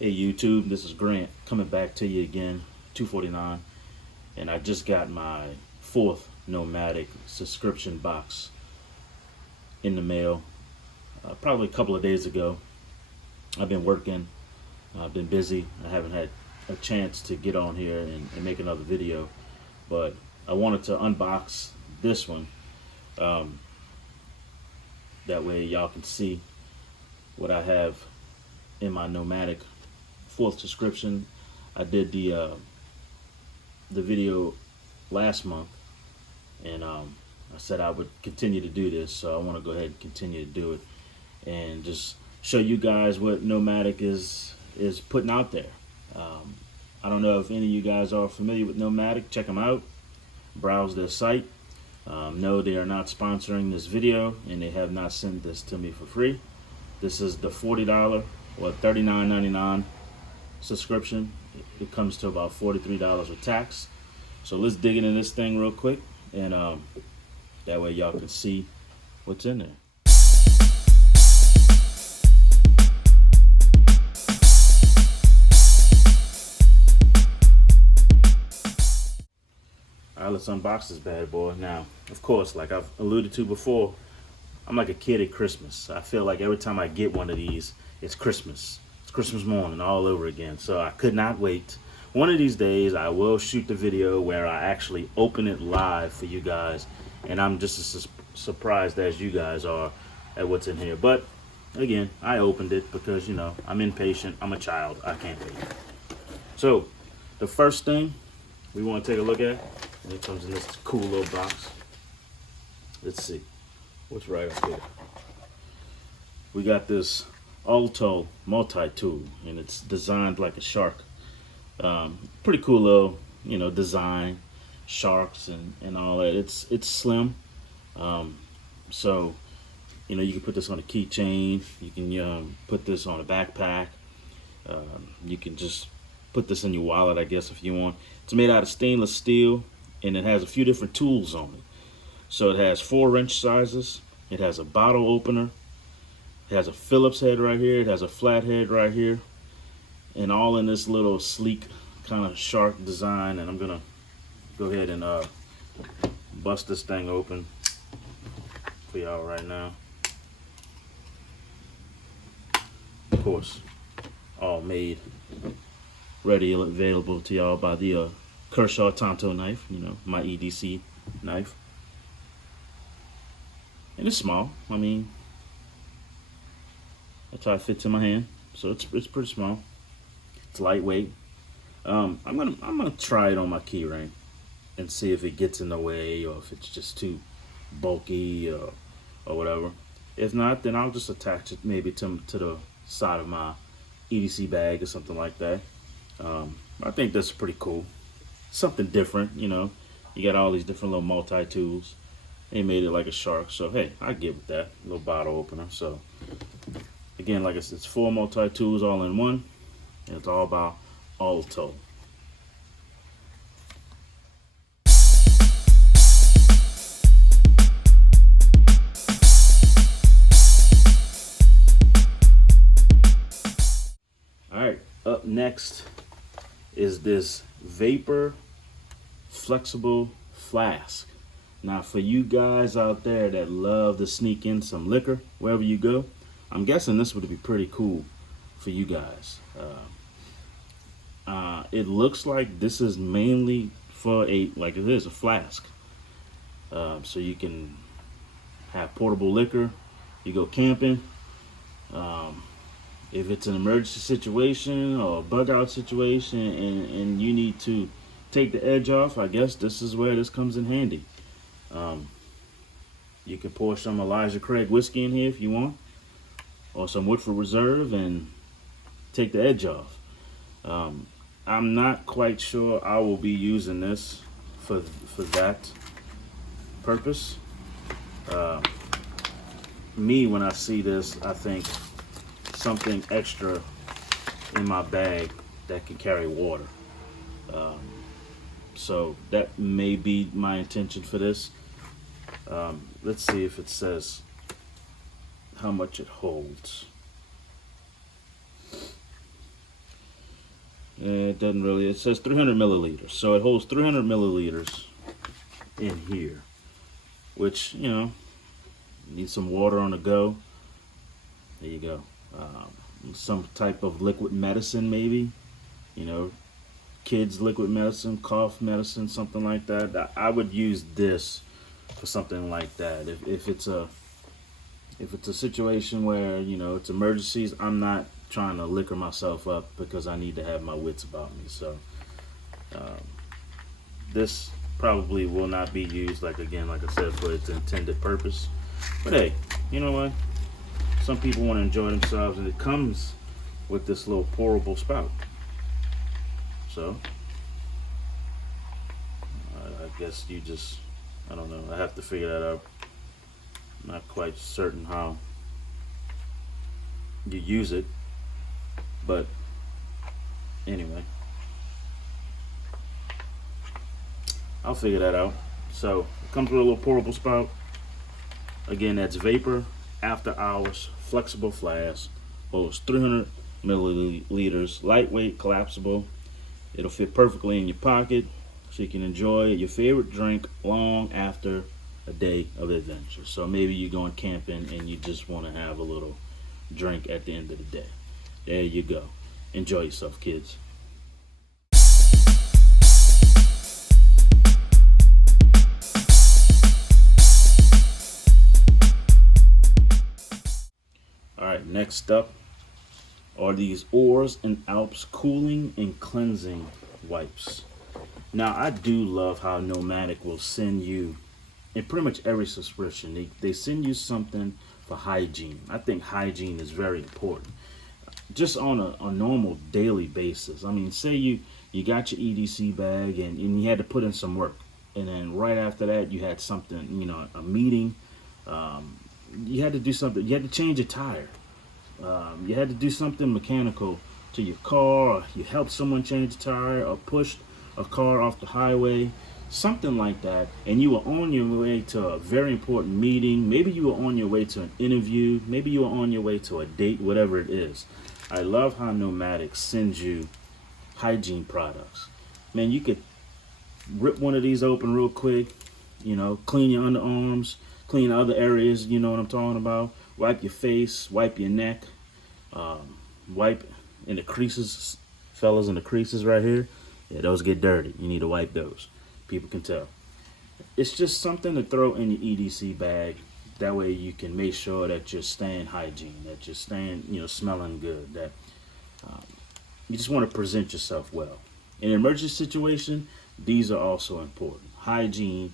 Hey YouTube, this is Grant coming back to you again, 249, and I just got my 4th Nomadik subscription box in the mail probably a couple of days ago. I've been working, I've been busy, I haven't had a chance to get on here and make another video, but I wanted to unbox this one, that way y'all can see what I have in my Nomadik 4th subscription. I did the video last month, and I said I would continue to do this, so I want to go ahead and continue to do it and just show you guys what Nomadik is putting out there. I don't know if any of you guys are familiar with Nomadik. Check them out, browse their site. No, they are not sponsoring this video, and they have not sent this to me for free. This is the $40 or $39.99 subscription. It comes to about $43 with tax. So let's dig into this thing real quick, and that way y'all can see what's in there. Alright, let's unbox this bad boy. Now, of course, like I've alluded to before, I'm like a kid at Christmas. I feel like every time I get one of these, it's Christmas. It's Christmas morning all over again. So I could not wait. One of these days, I will shoot the video where I actually open it live for you guys. And I'm just as surprised as you guys are at what's in here. But again, I opened it because, you know, I'm impatient. I'm a child. I can't wait. So the first thing we want to take a look at, and it comes in this cool little box. Let's see what's right up here. We got this Alltul multi-tool, and it's designed like a shark. Pretty cool little, you know, design, sharks and all that. It's slim, so you know, you can put this on a keychain. You can put this on a backpack. You can just put this in your wallet, I guess, if you want. It's made out of stainless steel, and it has a few different tools on it. So it has 4-wrench sizes. It has a bottle opener. It has a Phillips head right here. It has a flat head right here. And all in this little sleek kind of shark design. And I'm going to go ahead and bust this thing open for y'all right now. Of course, all made, ready, available to y'all by the Kershaw Tonto knife, you know, my EDC knife. And it's small. I mean, that's how it fits in my hand. So it's pretty small. It's lightweight. I'm gonna try it on my key ring and see if it gets in the way or if it's just too bulky or whatever. If not, then I'll just attach it maybe to the side of my EDC bag or something like that. I think that's pretty cool. Something different, you know. You got all these different little multi-tools. They made it like a shark, so hey, I get with that. Little bottle opener. So again, like I said, it's 4 multi-tools all in one, and it's all about Alltul. All right, up next is this Vapur flexible flask. Now, for you guys out there that love to sneak in some liquor wherever you go, I'm guessing this would be pretty cool for you guys. It looks like this is mainly for like it is a flask. So you can have portable liquor. You go camping. If it's an emergency situation or a bug out situation and you need to take the edge off, I guess this is where this comes in handy. You can pour some Elijah Craig whiskey in here if you want, or some Woodford Reserve, and take the edge off. I'm not quite sure I will be using this for that purpose. Me, when I see this, I think something extra in my bag that can carry water. So that may be my intention for this. Let's see if it says how much it holds. It doesn't really, it says 300 milliliters. So it holds 300 milliliters in here, which, you know, need some water on the go. There you go. Some type of liquid medicine, maybe, you know, kids liquid medicine, cough medicine, something like that. I would use this for something like that. If it's a situation where, you know, it's emergencies, I'm not trying to liquor myself up because I need to have my wits about me. So this probably will not be used, like I said, for its intended purpose. But hey, you know what? Some people want to enjoy themselves, and it comes with this little pourable spout. So I guess you just, I don't know, I have to figure that out. I'm not quite certain how you use it, but anyway, I'll figure that out. So it comes with a little pourable spout. Again, that's Vapur After Hours Flexible Flask. Holds 300 milliliters, lightweight, collapsible. It'll fit perfectly in your pocket, so you can enjoy your favorite drink long after a day of adventure. So maybe you're going camping and you just want to have a little drink at the end of the day. There you go. Enjoy yourself, kids. Alright, next up are these Oars and Alps cooling and cleansing wipes. Now, I do love how Nomadik will send you, in pretty much every subscription, they send you something for hygiene. I think hygiene is very important. Just on a normal daily basis. I mean, say you got your EDC bag and you had to put in some work. And then right after that, you had something, you know, a meeting. You had to do something. You had to change a tire. You had to do something mechanical to your car. Or you helped someone change a tire or pushed a car off the highway. Something like that. And you were on your way to a very important meeting. Maybe you were on your way to an interview. Maybe you were on your way to a date, whatever it is. I love how Nomadik sends you hygiene products. Man, you could rip one of these open real quick, you know, clean your underarms, clean other areas, you know what I'm talking about. Wipe your face, wipe your neck, wipe in the creases, fellas, in the creases right here. Yeah, those get dirty. You need to wipe those. People can tell. It's just something to throw in your EDC bag. That way you can make sure that you're staying hygiene, that you're staying, you know, smelling good, that you just want to present yourself well. In an emergency situation, these are also important. Hygiene.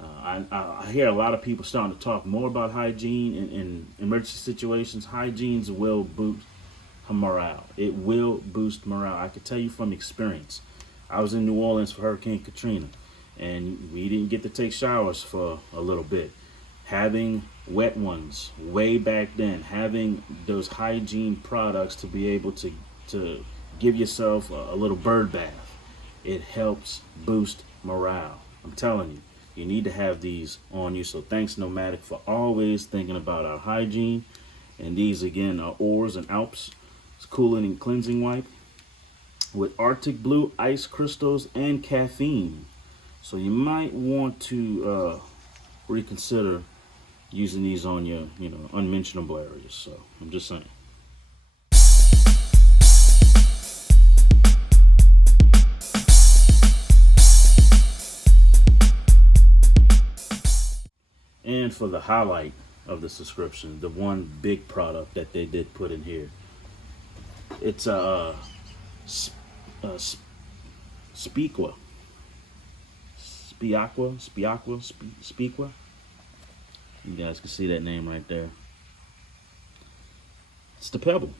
I hear a lot of people starting to talk more about hygiene in emergency situations. Hygienes will boost morale. It will boost morale. I can tell you from experience. I was in New Orleans for Hurricane Katrina, and we didn't get to take showers for a little bit. Having wet ones way back then, having those hygiene products to be able to give yourself a little bird bath, it helps boost morale. I'm telling you, you need to have these on you. So thanks, Nomadik, for always thinking about our hygiene. And these again are Oars and Alps. It's cooling and cleansing wipe with Arctic Blue ice crystals and caffeine. So you might want to reconsider using these on your, you know, unmentionable areas. So I'm just saying. And for the highlight of the subscription, the one big product that they did put in here, it's a Speaqua. You guys can see that name right there. It's the Pebble.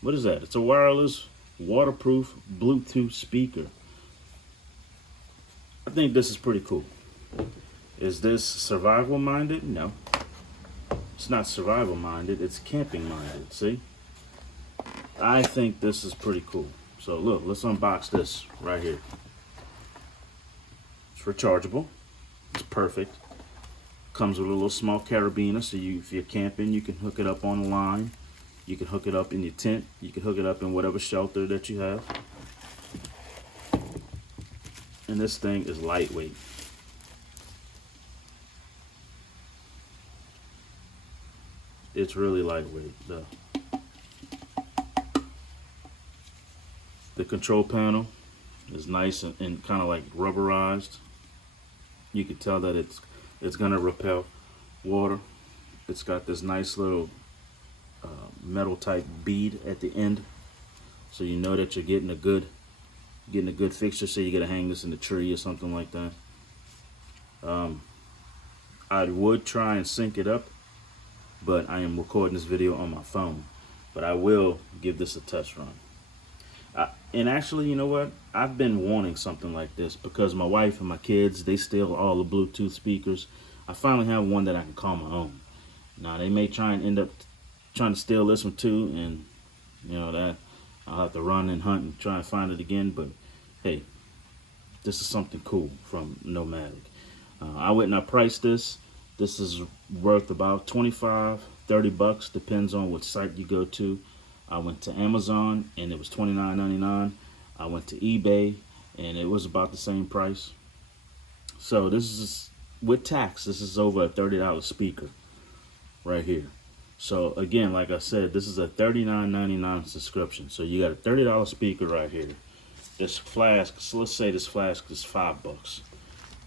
What is that? It's a wireless, waterproof Bluetooth speaker. I think this is pretty cool. Is this survival minded? No. It's not survival minded, it's camping minded, see? I think this is pretty cool. So look, let's unbox this right here. It's rechargeable. It's perfect. Comes with a little small carabiner, so if you're camping, you can hook it up on the line. You can hook it up in your tent. You can hook it up in whatever shelter that you have. And this thing is lightweight. It's really lightweight. The control panel is nice and kind of like rubberized. You can tell that it's gonna repel water. It's got this nice little metal type bead at the end, so you know that you're getting a good fixture. Say you gotta hang this in the tree or something like that. I would try and sync it up, but I am recording this video on my phone. But I will give this a test run. And actually, you know what? I've been wanting something like this because my wife and my kids, they steal all the Bluetooth speakers. I finally have one that I can call my own. Now, they may try and end up trying to steal this one too, and you know that I'll have to run and hunt and try and find it again. But hey, this is something cool from Nomadik. I went and I priced this. This is worth about $25, $30, depends on what site you go to. I went to Amazon and it was $29.99. I went to eBay and it was about the same price. So this is, with tax, this is over a $30 speaker right here. So again, like I said, this is a $39.99 subscription. So you got a $30 speaker right here. This Flask, so let's say this Flask is $5.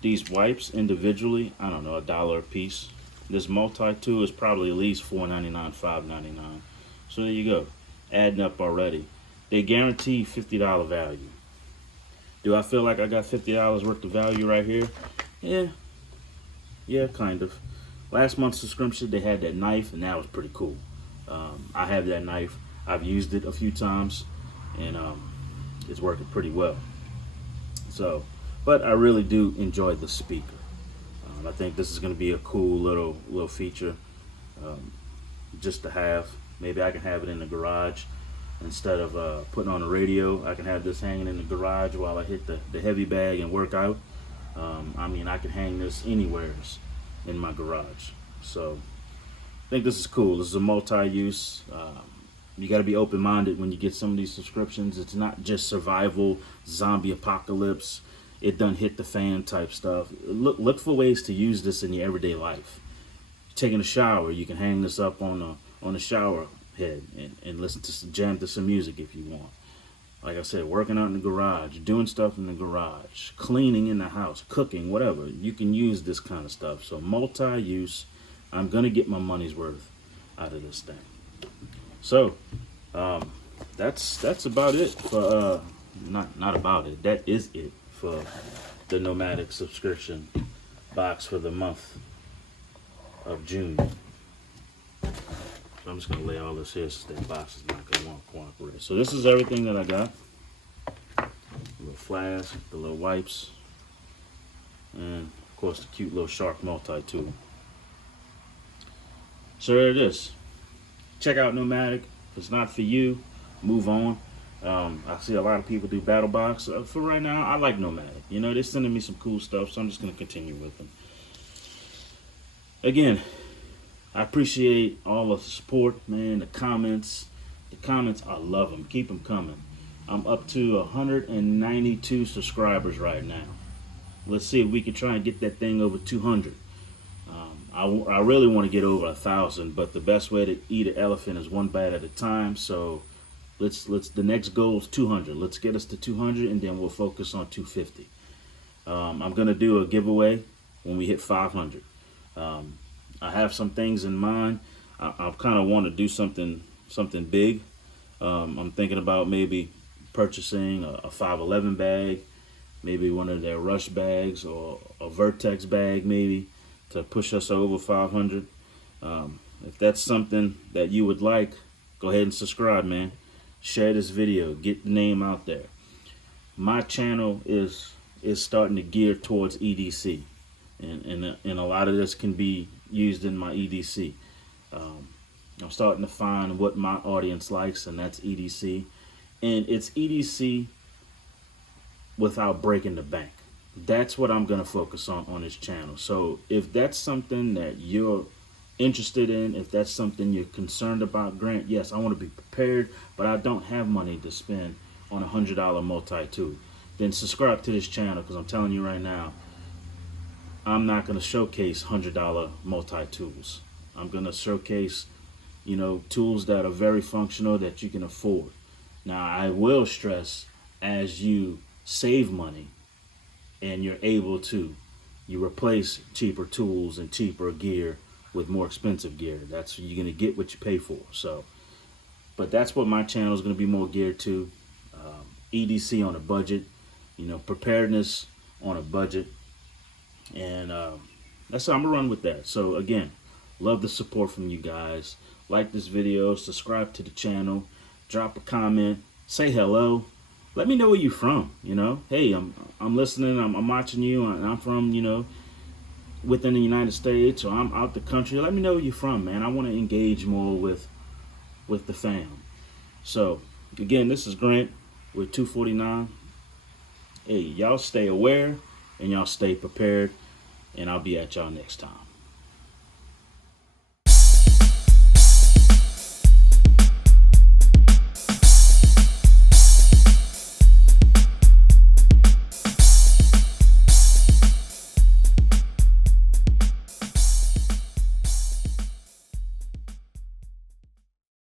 These wipes individually, I don't know, $1 a piece. This multi-tool is probably at least $4.99, $5.99. So there you go, adding up already. They guarantee $50 value. Do I feel like I got $50 worth of value right here? Yeah, kind of. Last month's subscription, they had that knife, and that was pretty cool. I have that knife. I've used it a few times, and it's working pretty well. So, but I really do enjoy the speaker. I think this is going to be a cool little feature just to have. Maybe I can have it in the garage instead of putting on the radio. I can have this hanging in the garage while I hit the heavy bag and work out. I mean, I can hang this anywhere in my garage. So I think this is cool. This is a multi-use. You got to be open-minded when you get some of these subscriptions. It's not just survival, zombie apocalypse, it done hit the fan type stuff. Look for ways to use this in your everyday life. Taking a shower, you can hang this up on the shower head and listen to jam to some music if you want. Like I said, working out in the garage, doing stuff in the garage, cleaning in the house, cooking, whatever. You can use this kind of stuff. So multi-use. I'm gonna get my money's worth out of this thing. So that's about it for not about it. That is it for the Nomadik subscription box for the month of June. So I'm just gonna lay all this here so that box is not gonna want to cooperate. So this is everything that I got. The little flask, the little wipes, and of course the cute little shark multi-tool. So there it is. Check out Nomadik. If it's not for you, move on. I see a lot of people do battle box. For right now, I like Nomadik. You know, they're sending me some cool stuff, so I'm just gonna continue with them. Again, I appreciate all of the support, man. The comments, I love them. Keep them coming. I'm up to 192 subscribers right now. Let's see if we can try and get that thing over 200. I really want to get over 1,000, but the best way to eat an elephant is one bite at a time. So let's the next goal is 200. Let's get us to 200, and then we'll focus on 250. I'm gonna do a giveaway when we hit 500. I have some things in mind. I kind of want to do something big. I'm thinking about maybe purchasing a 511 bag, maybe one of their Rush bags or a Vertex bag maybe to push us over 500. If that's something that you would like, go ahead and subscribe, man. Share this video, get the name out there. My channel is starting to gear towards EDC, and a lot of this can be used in my EDC. I'm starting to find what my audience likes, and that's EDC. And it's EDC without breaking the bank. That's what I'm going to focus on this channel. So if that's something that you're interested in, if that's something you're concerned about, Grant, yes, I want to be prepared, but I don't have money to spend on a $100 multi-tool. then subscribe to this channel, because I'm telling you right now, I'm not going to showcase $100 multi-tools. I'm going to showcase, you know, tools that are very functional that you can afford. Now, I will stress, as you save money and you're able to, you replace cheaper tools and cheaper gear with more expensive gear. That's, you're going to get what you pay for. So, but that's what my channel is going to be more geared to. EDC on a budget, you know, preparedness on a budget. And that's how I'm going to run with that. So again, love the support from you guys. Like this video, subscribe to the channel, drop a comment, say hello. Let me know where you're from, you know. Hey, I'm listening, I'm watching you, and I'm from, you know, within the United States, or I'm out the country. Let me know where you're from, man. I want to engage more with the fam. So again, this is Grant with 249. Hey, y'all stay aware and y'all stay prepared, and I'll be at y'all next time.